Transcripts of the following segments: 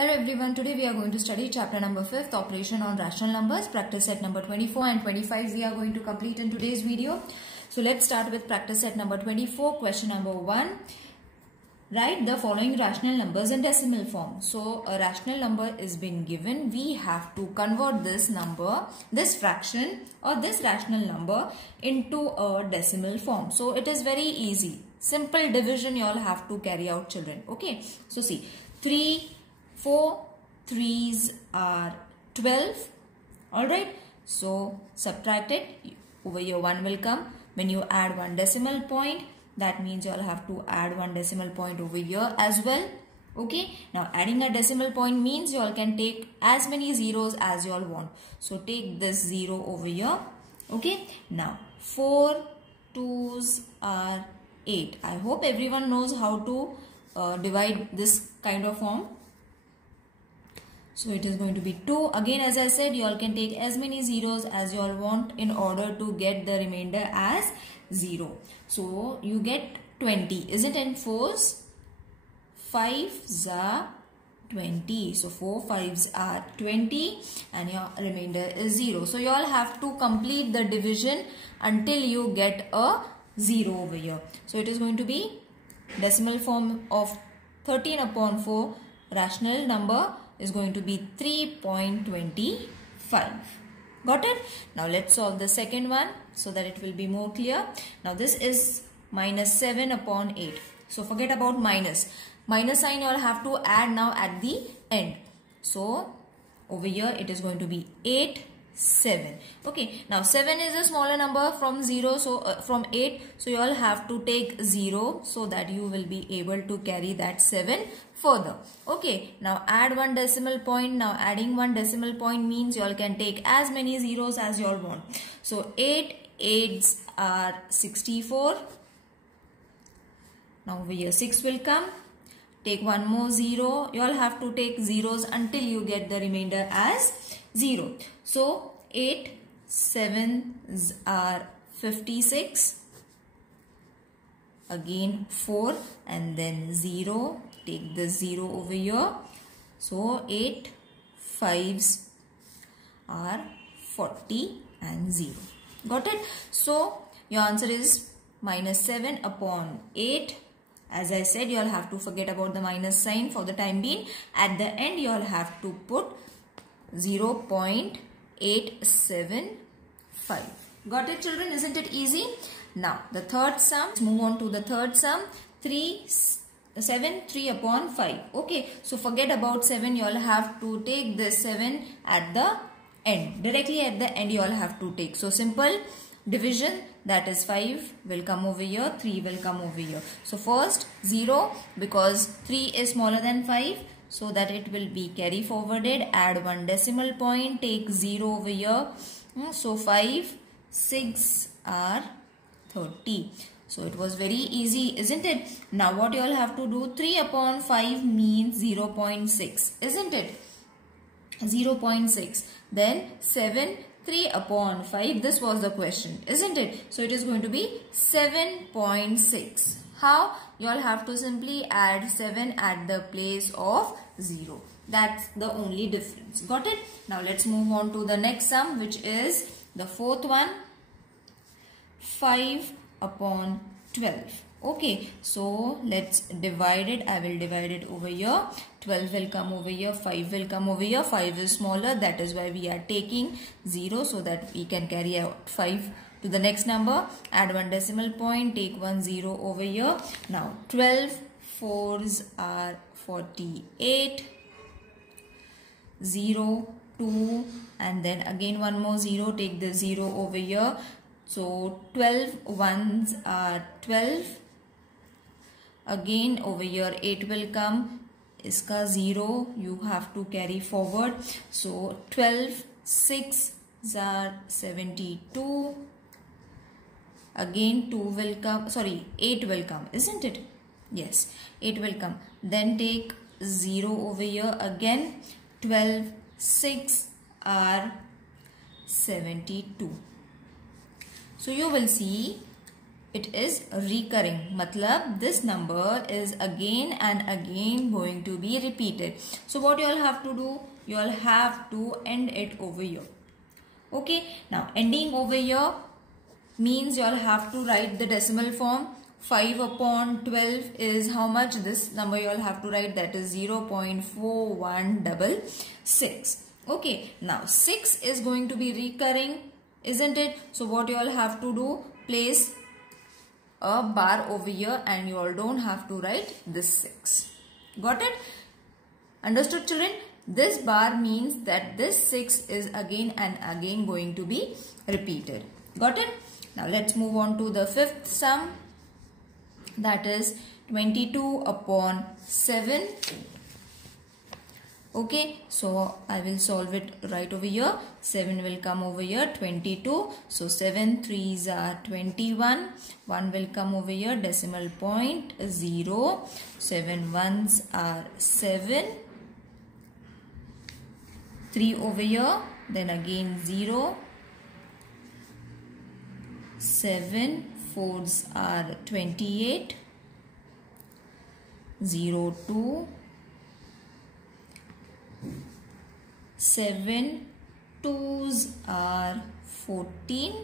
Hello everyone, today we are going to study chapter number 5, operation on rational numbers, practice set number 24 and 25 we are going to complete in today's video. So let's start with practice set number 24, question number 1. Write the following rational numbers in decimal form. So a rational number is been given, we have to convert this number, this fraction or this rational number into a decimal form. So it is very easy, simple division you all have to carry out, children. Okay, so see, 4 3s are 12. Alright, so subtract it. Over here 1 will come. When you add one decimal point, that means you all have to add one decimal point over here as well. Okay, now adding a decimal point means you all can take as many zeros as you all want. So take this 0 over here. Okay, now 4 2s are 8. I hope everyone knows how to divide this kind of form. So it is going to be 2. Again, as I said, you all can take as many zeros as you all want in order to get the remainder as 0. So you get 20. Isn't it? 4s, 5s are 20. So 4 5s are 20 and your remainder is 0. So you all have to complete the division until you get a 0 over here. So it is going to be decimal form of 13 upon 4 rational number is going to be 3.25. Got it? Now let's solve the second one so that it will be more clear. Now this is minus 7 upon 8. So forget about minus. Minus sign you all have to add now at the end. So over here it is going to be 8 7. Okay, now 7 is a smaller number from 0, so from 8, so you all have to take 0 so that you will be able to carry that 7 further. Okay, now add one decimal point. Now adding one decimal point means you all can take as many zeros as you all want. So 8 8s are 64. Now over here 6 will come. Take one more 0. You all have to take zeros until you get the remainder as 0. So 8 7s are 56. Again 4 and then 0. Take the 0 over here. So 8 5s are 40 and 0. Got it? So your answer is minus 7 upon 8. As I said, you all have to forget about the minus sign for the time being. At the end, you all have to put 0.875. Got it, children? Isn't it easy? Now, the third sum. Let's move on to the third sum. 7 3 upon 5. Okay, so forget about 7. You all have to take this 7 at the end. Directly at the end, you all have to take. So, simple division, that is 5 will come over here, 3 will come over here. So first 0, because 3 is smaller than 5, so that it will be carry forwarded. Add one decimal point, take 0 over here. So 5 6 are 30. So it was very easy, isn't it? Now what you all have to do, 3 upon 5 means 0.6, isn't it? 0.6. Then 7 3 upon 5, this was the question, isn't it? So it is going to be 7.6. How? You all have to simply add 7 at the place of 0. That's the only difference. Got it? Now let's move on to the next sum, which is the fourth one. 5 upon 12. Okay, so let's divide it. I will divide it over here. 12 will come over here, 5 will come over here. 5 is smaller, that is why we are taking 0 so that we can carry out 5 to the next number. Add one decimal point, take 1 0 over here. Now 12 4s are 48. 0 2 and then again one more 0, take the 0 over here. So 12 1s are 12. Again over here 8 will come. Iska 0 you have to carry forward. So 12 6s are 72. Again 2 will come. Sorry, 8 will come, isn't it? Yes, 8 will come. Then take 0 over here again. 12 6 are 72. So you will see it is recurring. Matlab this number is again and again going to be repeated. So what you all have to do? You all have to end it over here. Okay. Now ending over here means you all have to write the decimal form. 5 upon 12 is how much? This number you all have to write, that is 0.4166. Okay. Now 6 is going to be recurring, isn't it? So what you all have to do? Place a bar over here and you all don't have to write this 6. Got it? Understood, children? This bar means that this 6 is again and again going to be repeated. Got it? Now let's move on to the fifth sum, that is 22 upon 7. Okay, so I will solve it right over here. 7 will come over here, 22. So 7 3s are 21. 1 will come over here, decimal point 0. 7 1s are 7. 3 over here, then again 0. 7 4s are 28. 0 2. 7 2s are 14.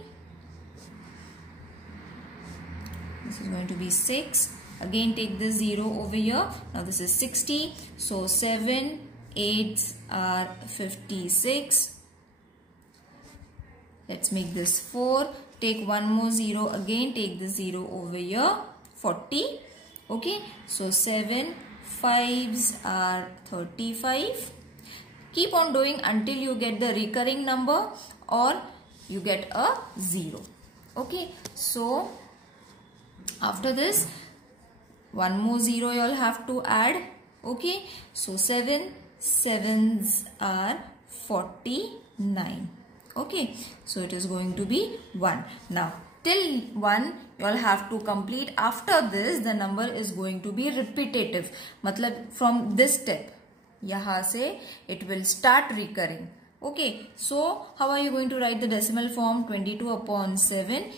This is going to be 6. Again take the 0 over here. Now this is 60. So 7 8s are 56. Let's make this 4. Take one more 0 again. Take the 0 over here. 40. Okay. So 7 5s are 35. Keep on doing until you get the recurring number or you get a 0. Okay. So after this, one more 0 you all have to add. Okay. So 7 7s are 49. Okay. So it is going to be 1. Now till 1 you all have to complete. After this the number is going to be repetitive. Matlab from this step, yahan se it will start recurring. Okay, so how are you going to write the decimal form? 22 upon 7.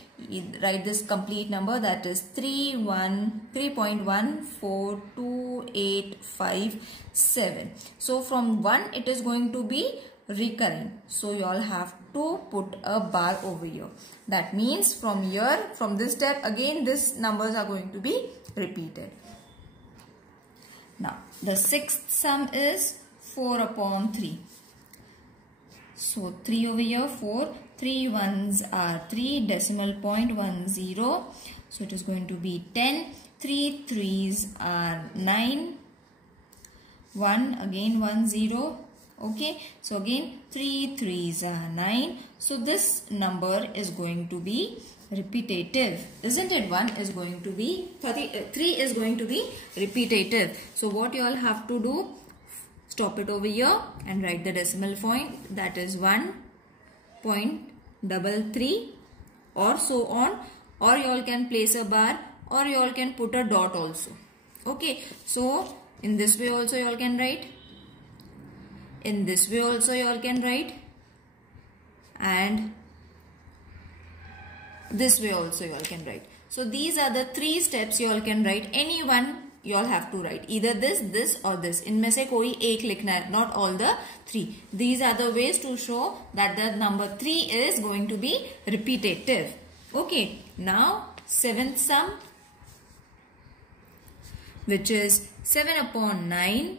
Write this complete number, that is 3.14285.7. So from 1 it is going to be recurring. So you all have to put a bar over here. That means from here, from this step, again these numbers are going to be repeated. Now the sixth sum is 4 upon 3. So 3 over here, 4. 3 1s are 3, decimal point 10. So it is going to be 10. 3 3s are 9. 1 again 1 0. Okay, so again 3 3s are 9. So this number is going to be repetitive, isn't it? 1 is going to be 3 is going to be repetitive. So what you all have to do? Stop it over here and write the decimal point, that is 1.33 or so on, or you all can place a bar or you all can put a dot also. Okay, so in this way also you all can write, in this way also you all can write, and this way also you all can write. So these are the 3 steps you all can write. Any one you all have to write, either this or this. इनमें से कोई एक लिखना है, not all the 3. These are the ways to show that the number 3 is going to be repetitive. Okay, now 7th sum, which is 7 upon 9.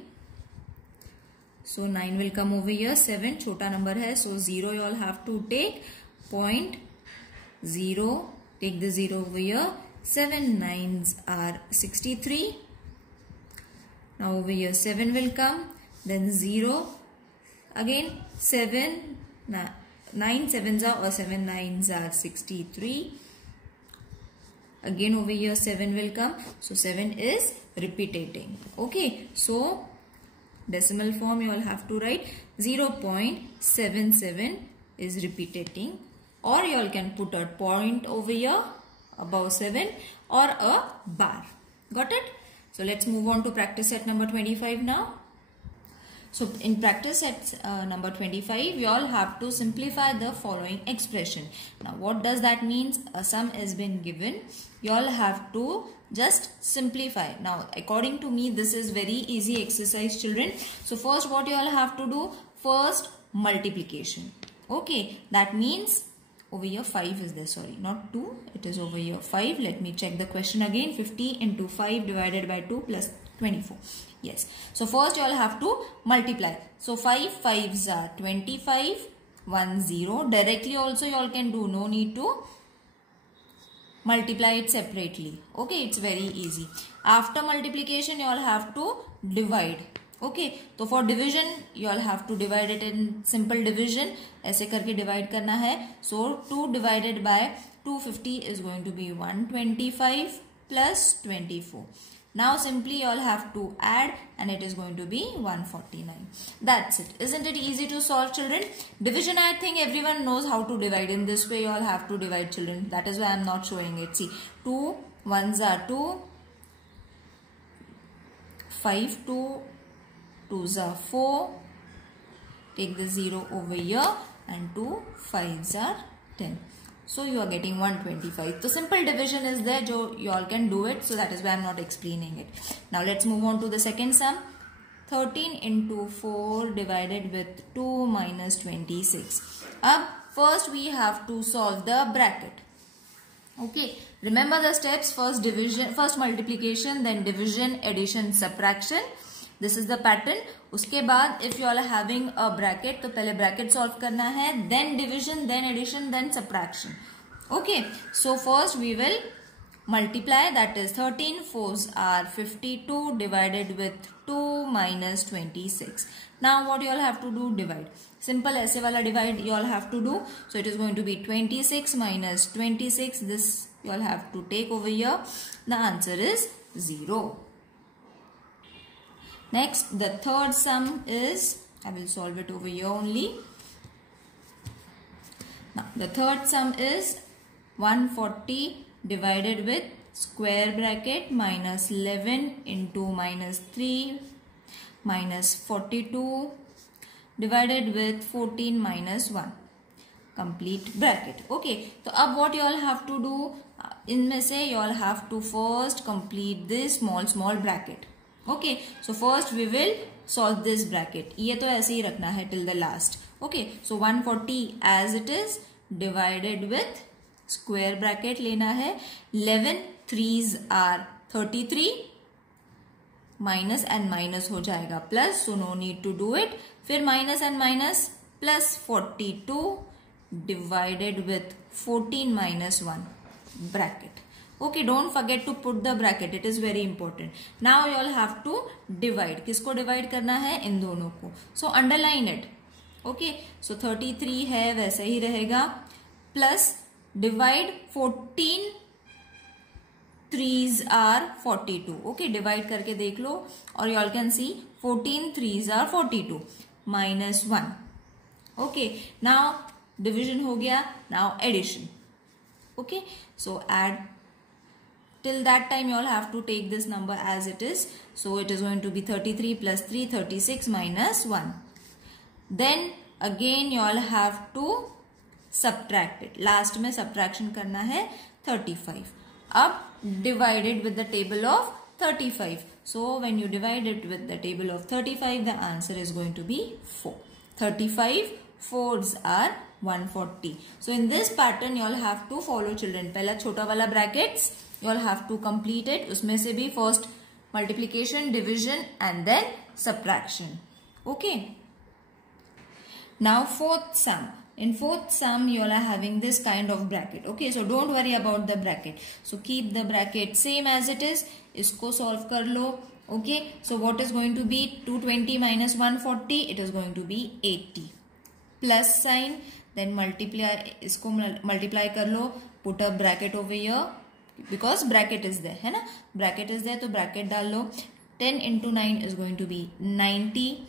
So 9 will come over here. 7 छोटा number है, so 0 you all have to take. 0, take the 0 over here. 7 9s are 63. Now over here 7 will come, then 0, again 7, 9 7s are, or 7 9s are 63. Again over here 7 will come, so 7 is repeating. Okay, so decimal form you all have to write 0.77 is repeating, or you all can put a point over here above 7 or a bar. Got it? So let's move on to practice set number 25 now. So in practice set number 25, you all have to simplify the following expression. Now what does that mean? A sum has been given. You all have to just simplify. Now according to me, this is very easy exercise, children. So first what you all have to do? First multiplication. Okay, that means over here 5 is there, sorry, not 2, it is over here 5. Let me check the question again. 50 into 5 divided by 2 plus 24. Yes, so first you all have to multiply. So 5 5s are 25, 1 0. Directly also you all can do, no need to multiply it separately. Okay, it's very easy. After multiplication you all have to divide. Okay, तो for division you all have to divide it in simple division. ऐसे करके divide करना है. So 2 divided by 250 is going to be 125 plus 24. Now simply you all have to add and it is going to be 149. That's it. Isn't it easy to solve, children? Division, I think everyone knows how to divide. In this way you all have to divide, children. That is why I am not showing it. See, 2 1s are 2, 5 2 2s are 4, take the 0 over here, and 2 5s are 10. So you are getting 125. The simple division is there, so you all can do it. So that is why I am not explaining it. Now let's move on to the second sum. 13 into 4 divided with 2 minus 26. First we have to solve the bracket. Okay, remember the steps. First division, first multiplication, then division, addition, subtraction. This is the pattern. उसके बाद if you all are having a bracket, तो पहले bracket solve करना है, then division, then addition, then subtraction. Okay, so first we will multiply, that is 13 4s are 52 divided with 2 minus 26. Now what you all have to do? Divide. Simple ऐसे वाला divide you all have to do. So it is going to be 26 minus 26. This you all have to take over here. The answer is 0. Next, the third sum is, I will solve it over here only. Now, the third sum is 140 divided with square bracket minus 11 into minus 3 minus 42 divided with 14 minus 1. Complete bracket. Okay, so अब what you all have to do? इनमें से you all have to first complete this small bracket. Okay, so first we will solve this bracket. ये तो ऐसे ही रखना है till the last. Okay, so 140 as it is divided with square bracket लेना है. 11 3s are 33 minus and minus हो जाएगा plus, so no need to do it. फिर minus and minus plus 42 divided with 14 minus 1 bracket. Okay, don't forget to put the bracket. It is very important. Now you all have to divide. किसको divide करना है? इन दोनों को. So underline it. Okay, so 33 है वैसा ही रहेगा. Plus divide 14 3s are 42. Okay, divide करके देख लो और you all can see 14 3s are 42 minus 1. Okay, now division हो गया. Now addition. Okay, so add. Till that time you all have to take this number as it is. So it is going to be 33 plus 3, 36 minus 1. Then again you all have to subtract it. Last में subtraction करना है 35. अब divided with the table of 35. So when you divide it with the table of 35, the answer is going to be 4. 35 4s are 140. So in this pattern you all have to follow, children. पहला छोटा वाला brackets you all have to complete it. उसमें से भी first multiplication, division and then subtraction. Okay. Now fourth sum. In fourth sum you all are having this kind of bracket. Okay, so don't worry about the bracket. So keep the bracket same as it is. इसको solve कर लो. Okay, so what is going to be 220 minus 140? It is going to be 80. Plus sign, then multiply, इसको multiply कर लो. Put a bracket over here. Because bracket is there, है ना? Bracket is there, तो bracket डाल लो. 10 into 9 is going to be 90.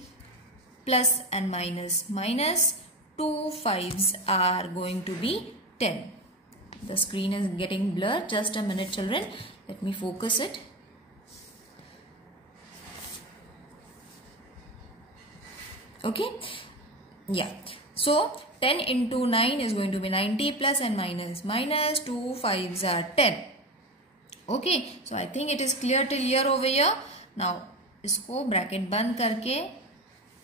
Plus and minus. 2 5s are going to be 10. The screen is getting blurred. Just a minute, children. Let me focus it. Okay, yeah. So 10 into 9 is going to be 90 plus and minus. Minus 2 5s are 10. Okay, so I think it is clear till here over here. Now इसको bracket बंद करके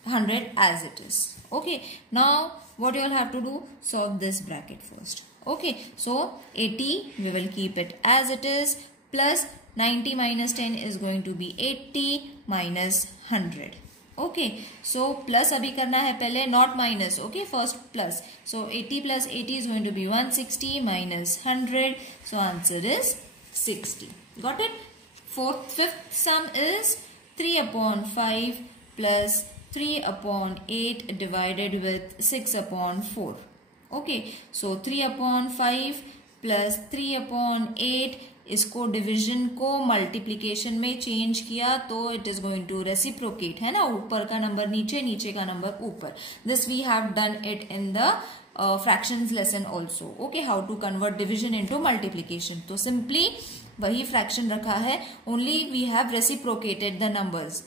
100 as it is. Okay, now what you all have to do, solve this bracket first. Okay, so 80 we will keep it as it is, plus 90 minus 10 is going to be 80 minus 100. Okay, so plus abhi karna hai pehle, not minus. Okay, first plus. So 80 plus 80 is going to be 160 minus 100. So answer is 60. Got it? Fifth sum is 3 upon 5 plus 3 upon 8 divided with 6 upon 4. Okay, so 3 upon 5 plus 3 upon 8, इसको division को multiplication में change किया तो it is going to reciprocate, है ना, ऊपर का number नीचे, नीचे का नंबर ऊपर. This we have done it in the fractions lesson also. Okay, how to convert division into multiplication. तो सिंपली वही फ्रैक्शन रखा है, only we have reciprocated the numbers.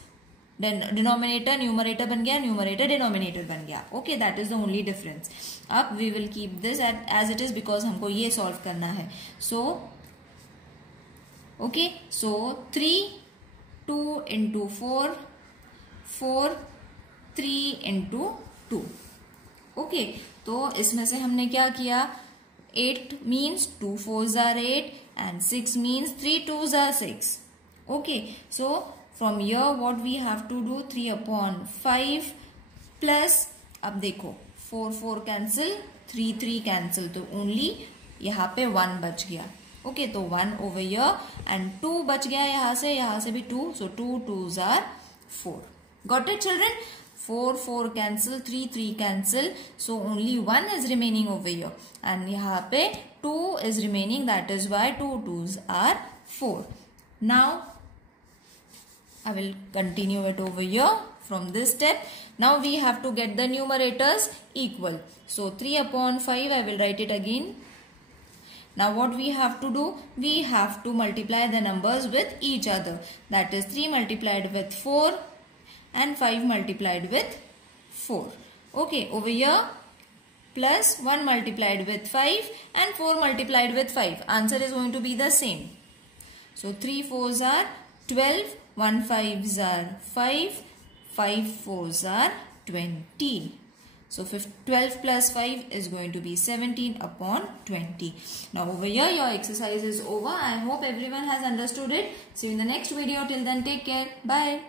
Denominator numerator बन गया, न्यूमरेटर डिनोमिनेटर बन गया. Okay, that is the only difference. अब we will keep this as it is because हमको ये सॉल्व करना है. So okay, so 3 2 into 4 4 3 into 2. Okay, तो इसमें से हमने क्या किया, 8 means 2 4s are 8 and 6 means 3 2s are 6. Okay, so from here what we have to do, 3 upon 5 plus, अब देखो 4 4 cancel, 3 3 cancel, तो only यहाँ पे 1 बच गया. ओके, तो 1 over here and 2 बच गया यहाँ से भी 2, so 2 2s are 4. Got it children? 4 4 cancel, 3 3 cancel, so only 1 is remaining over here and यहाँ पे 2 is remaining, that is why 2 2s are 4. Now I will continue it over here from this step. Now we have to get the numerators equal. So 3 upon 5, I will write it again. Now what we have to do, we have to multiply the numbers with each other. That is 3 multiplied with 4 and 5 multiplied with 4. Okay, over here plus 1 multiplied with 5 and 4 multiplied with 5. Answer is going to be the same. So 3 4s are 12, 1 5s are 5, 5 4s are 20. So 12 plus 5 is going to be 17 upon 20. Now over here your exercise is over. I hope everyone has understood it. See you in the next video. Till then, take care. Bye.